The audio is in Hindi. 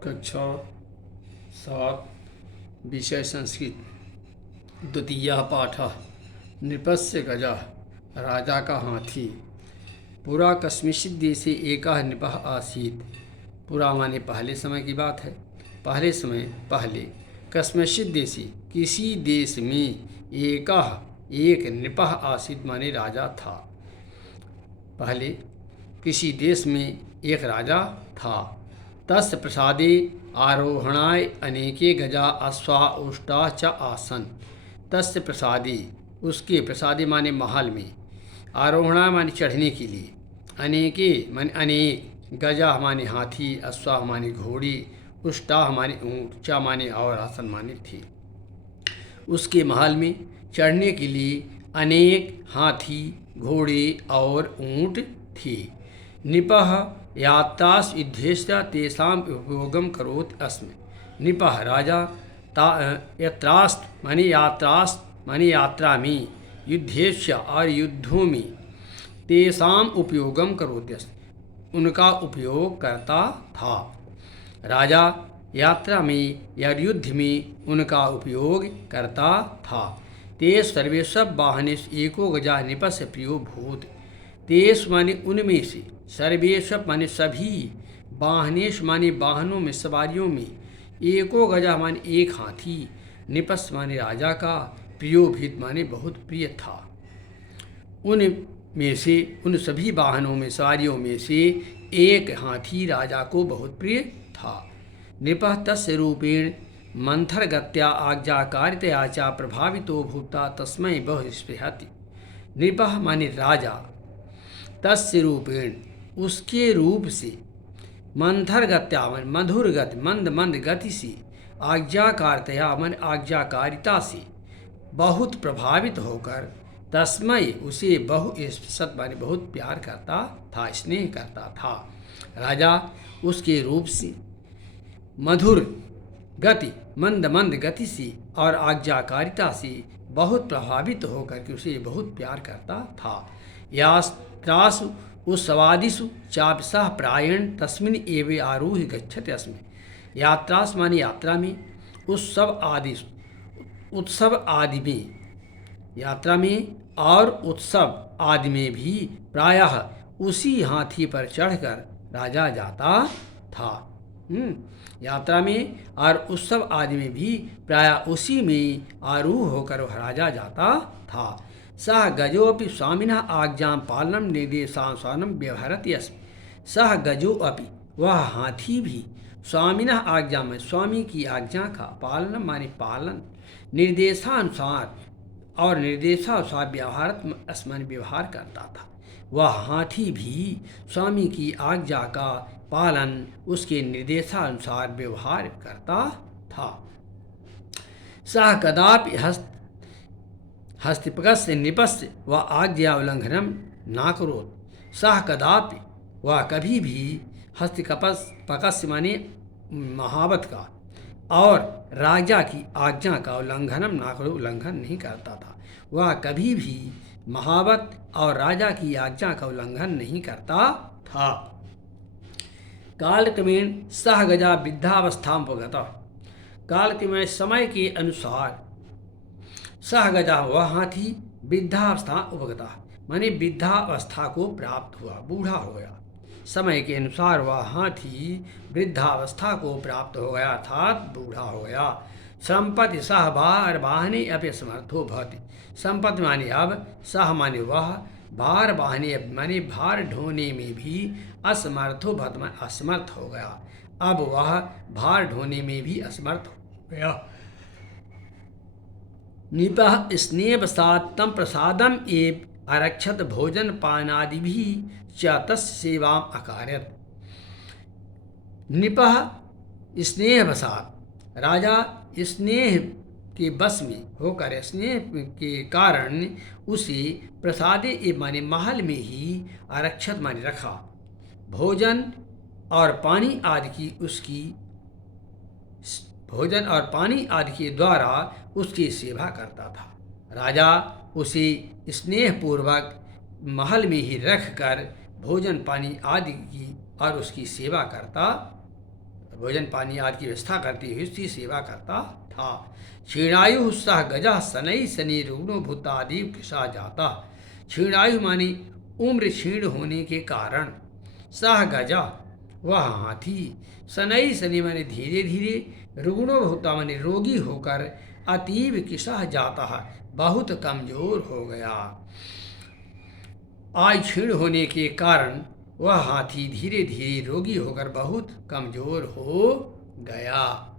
कक्षा 7 विषय संस्कृत द्वितीयः पाठः नृपस्य गजः राजा का हाथी। पुरा कस्मिंश्चित् देशे एकः नृपः आसीत्। पुरा माने पहले समय की बात है। पहले कस्मिंश्चित् देशे किसी देश में एक नृपः आसीत् माने राजा था। पहले किसी देश में एक राजा था। तस्य प्रसादे आरोहणाय अनेके गजा अश्वा उष्टा च आसन। तस्य प्रसादे उसके प्रसादे माने महल में, आरोहणाय माने चढ़ने के लिए, अनेके माने अनेक, गजा माने हाथी, अश्वा माने घोड़ी, उष्टा माने ऊँट, च माने और, आसन माने थे। उसके महल में चढ़ने के लिए अनेक हाथी, घोड़े और ऊँट थे। नृपः यात्रास युद्धेश्य तेषाम उपयोगम करोति अस्मि। नृपः राजा यात्रास माने यात्रा में, युद्धेश्य और युद्धों में, तेषाम उपयोगम करोति अस्मि उनका उपयोग करता था। राजा यात्रा में या युद्ध में उनका उपयोग करता था। ते सर्वेश वाहनेश एको गजा नृपस्य प्रियो भूत। तेस माने उनमें से, सर्वेश माने सभी, वाहनेश माने वाहनों में, सवारियों में, एको गजा माने एक हाथी, नृपस माने राजा का, प्रियो भीत माने बहुत प्रिय था। उन में से, उन सभी वाहनों में, सवारियों में से एक हाथी राजा को बहुत प्रिय था। नृपः तस्य रूपेण मंथरगत्या आज्ञाकारितया च प्रभावितो भूता तस्मै बहु स्पृहति। नृपः माने राजा, तस्य रूपेण उसके रूप से, मंथरगत्या माने मधुर गति, मंद मंद गति से, आज्ञाकारितया माने आज्ञाकारिता से, बहुत प्रभावित होकर, तस्मै उसे बहु स्पृहत माने बहुत प्यार करता था, स्नेह करता था। राजा उसके रूप से, मधुर गति, मंद मंद गति से और आज्ञाकारिता से बहुत प्रभावित होकर के उसे बहुत प्यार करता था। यात्रासु उत्सवादिषु चापसः प्रायण तस्मिन् एव आरुह्य गच्छति अस्मि। यात्रास माने यात्रा में, उत्सव आदि में, यात्रा में और उत्सव आदि में भी प्रायः उसी हाथी पर चढ़कर राजा जाता था। यात्रा में और उत्सव आदि में भी प्रायः उसी में आरूढ़ होकर वह राजा जाता था। सह गजोपि स्वामिनः आज्ञां पालनम निर्देशानुसारम व्यवहरति अस्मि। सह गजोपि वह हाथी भी, स्वामिनः आज्ञा में स्वामी की आज्ञा का, पालनम माने पालन, निर्देशानुसार और निर्देशानुसार व्यवहार करता था। वह हाथी भी स्वामी की आज्ञा का पालन, उसके निर्देशानुसार व्यवहार करता था। सह कदापि हस्तिपकस्य नृपस्य व आज्ञा उल्लंघनम ना करोत्। सह कदापि वह कभी भी हस्तिपकस्य माने महावत का और राजा की आज्ञा का उल्लंघनम ना करो, उल्लंघन नहीं करता था। वह कभी भी महावत और राजा की आज्ञा का उल्लंघन नहीं करता था। कालक्रमेण सह गजा वृद्धावस्था उपगता। कालक्रमेण समय के अनुसार सह गजा वह हाथी वृद्धावस्था उपगता माने वृद्धावस्था को प्राप्त हुआ, बूढ़ा हो गया। समय के अनुसार वह हाथी वृद्धावस्था को प्राप्त हो गया, अर्थात बूढ़ा हो गया। संपत्ति सह भार वाहने अपि समर्थो भवति। संपत्ति माने अब, सह माने वह, भार वाहने माने भार ढोने में भी, असमर्थो भवति माने असमर्थ हो गया। अब वह भार ढोने में भी असमर्थ हो गया। नृपः स्नेहवशात् तं प्रसादम एव आरक्षत भोजन पानादिभिः च तस्य सेवाम् अकारयत्। नृपः स्नेहवशात्, राजा स्नेह के बस में होकर, स्नेह के कारण उसे प्रसादे एवं माने महल में ही, आरक्षत माने रखा, भोजन और पानी आदि की उसकी, भोजन और पानी आदि के द्वारा उसकी सेवा करता था। राजा उसे स्नेहपूर्वक महल में ही रखकर भोजन पानी आदि की और उसकी सेवा करता भोजन पानी आदि की व्यवस्था करते हुए उसकी सेवा करता था। क्षीणायु सह गजा शनै शनि रुग्णो भूतादि किसा जाता। क्षीणायु मानी उम्र क्षीण होने के कारण, सह गजा वह हाथी, शनै शनि माने धीरे धीरे, रुग्णो भूता माने रोगी होकर, अतीब किसा जाता बहुत कमजोर हो गया। आयु क्षीण होने के कारण वह हाथी धीरे धीरे रोगी होकर बहुत कमजोर हो गया।